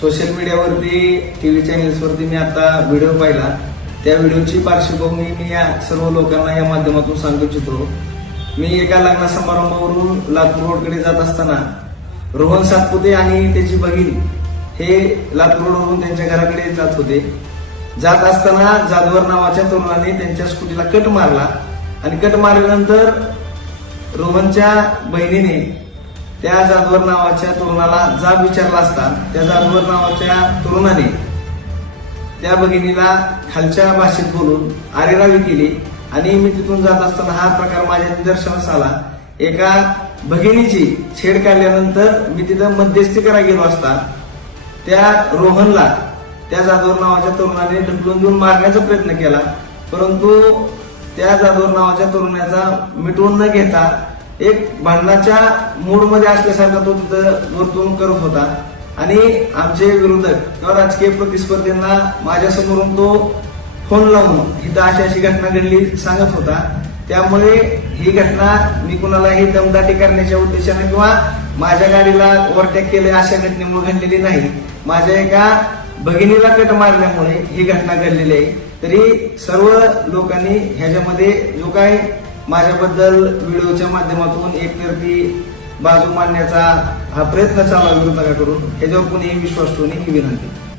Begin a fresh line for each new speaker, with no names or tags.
social मीडियावरती T V चॅनेल्सवरती मी आता video पाहिला त्या व्हिडिओची पार्श्वभूमी मी या सर्व लोकांना या माध्यमातून सांगू इच्छितो मी एका लग्न समारंभावरून लातूर रोडकडे जात असताना रोहन सातपुते आणि त्याची बहीण हे लातूर रोडवरून त्यांच्या घराकडे जात होते जात असताना जाधवर नावाच्या तरुणाने त्यांच्या स्कूटीला कट मारला आणि कट मारल्यानंतर रोहनच्या बहिणीने त्या जाधवर नावाच्या तरुणाला जाब विचारला असता त्या जाधवर नावाच्या तरुणाने त्या भगिनीला खालच्या भाषेत बोलून आरेरावी केली आणि मी तिथून जात असताना हा प्रकार माझ्या निदर्शनास आला एका भगिनीची छेड काढल्यानंतर मी तिथं मध्यस्थी करा गेलो असता त्या रोहनला त्या जाधवर नावाच्या तरुणाने ढकलून देऊन मारण्याचा प्रयत्न केला परंतु त्या जाधवर नावाच्या तरुणाचा मिटवून न घेता एक भांडणाच्या मूडमध्ये असल्यासारखा तो तिथं वर्तवणूक करत होता आणि आमचे विरोधक किंवा राजकीय प्रतिस्पर्धींना माझ्यासमोरून तो फोन लावून इथं अशी अशी घटना घडली सांगत होता त्यामुळे ही घटना मी कुणालाही दमदाटी करण्याच्या उद्देशाने किंवा माझ्या गाडीला ओव्हरटेक केले अशा घटनेमुळे घडलेली नाही माझ्या एका भगिनीला कट मारल्यामुळे ही घटना घडलेली आहे तरी सर्व लोकांनी ह्याच्यामध्ये जो काही माझ्याबद्दल व्हिडिओच्या माध्यमातून ती बाजू मांडण्याचा हा प्रयत्न चालला विरोधकाकडून याच्यावर कोणीही विश्वास ठेवणे ही विनंती